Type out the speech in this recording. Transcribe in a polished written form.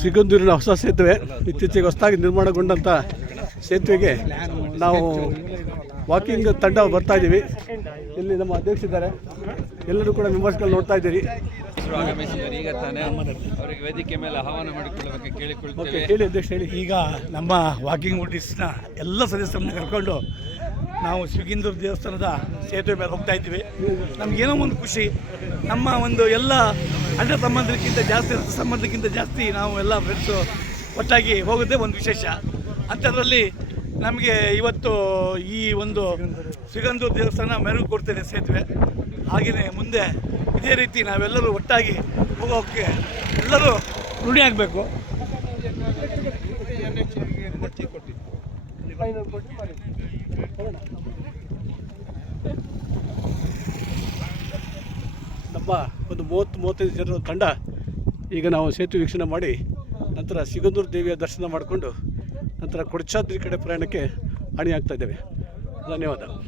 ಸಿಗಂದೂರಿನ ಹೊಸ ಸೇತುವೆ, ಇತ್ತೀಚೆಗೆ ಹೊಸದಾಗಿ ನಿರ್ಮಾಣಗೊಂಡಂಥ ಸೇತುವೆಗೆ ನಾವು ವಾಕಿಂಗ್ ತಂಡ ಬರ್ತಾ ಇದ್ದೀವಿ. ಇಲ್ಲಿ ನಮ್ಮ ಅಧ್ಯಕ್ಷರಿದ್ದಾರೆ, ಎಲ್ಲರೂ ಕೂಡ ಮೆಂಬರ್ಸ್ಗಳು ನೋಡ್ತಾ ಇದ್ದೀರಿ. ಆಗಮಿಸಿದ್ದಾರೆ. ಈಗ ತಾನೇ ಅವರಿಗೆ ವೇದಿಕೆ ಮೇಲೆ ಆಹ್ವಾನ ಮಾಡಿಕೊಳ್ಳಬೇಕು ಕೇಳಿಕೊಳ್ತೇವೆ. ಹೇಳಿ ಅಧ್ಯಕ್ಷ, ಹೇಳಿ. ಈಗ ನಮ್ಮ ವಾಕಿಂಗ್ ವುಡೀಸ್ನ ಎಲ್ಲ ಸದಸ್ಯರನ್ನ ಕರ್ಕೊಂಡು ನಾವು ಸಿಗಂದೂರು ದೇವಸ್ಥಾನದ ಸೇತುವೆ ಮೇಲೆ ಹೋಗ್ತಾ ಇದ್ದೀವಿ. ನಮಗೇನೋ ಒಂದು ಖುಷಿ, ನಮ್ಮ ಒಂದು ಎಲ್ಲ ಅಣ್ಣ ಸಂಬಂಧಕ್ಕಿಂತ ಜಾಸ್ತಿ, ಸಂಬಂಧಕ್ಕಿಂತ ಜಾಸ್ತಿ ನಾವು ಎಲ್ಲ ಫ್ರೆಂಡ್ಸು ಒಟ್ಟಾಗಿ ಹೋಗೋದೇ ಒಂದು ವಿಶೇಷ. ಅಂಥದ್ರಲ್ಲಿ ನಮಗೆ ಇವತ್ತು ಈ ಒಂದು ಸಿಗಂದೂರು ದೇವಸ್ಥಾನ ಮೆರುಗು ಕೊಡ್ತಿದೆ ಸೇತುವೆ. ಹಾಗೆಯೇ ಮುಂದೆ ಇದೇ ರೀತಿ ನಾವೆಲ್ಲರೂ ಒಟ್ಟಾಗಿ ಹೋಗೋಕ್ಕೆ ಎಲ್ಲರೂ ರೂಢಿ ಆಗಬೇಕು. ನಮ್ಮ ಒಂದು 30-35 ಜನರ ತಂಡ ಈಗ ನಾವು ಸೇತುವೆ ವೀಕ್ಷಣೆ ಮಾಡಿ ನಂತರ ಸಿಗಂದೂರು ದೇವಿಯ ದರ್ಶನ ಮಾಡಿಕೊಂಡು ನಂತರ ಕೊಡಚಾದ್ರಿ ಕಡೆ ಪ್ರಯಾಣಕ್ಕೆ ಅಣಿಯಾಗ್ತಾ ಇದ್ದೇವೆ. ಧನ್ಯವಾದ.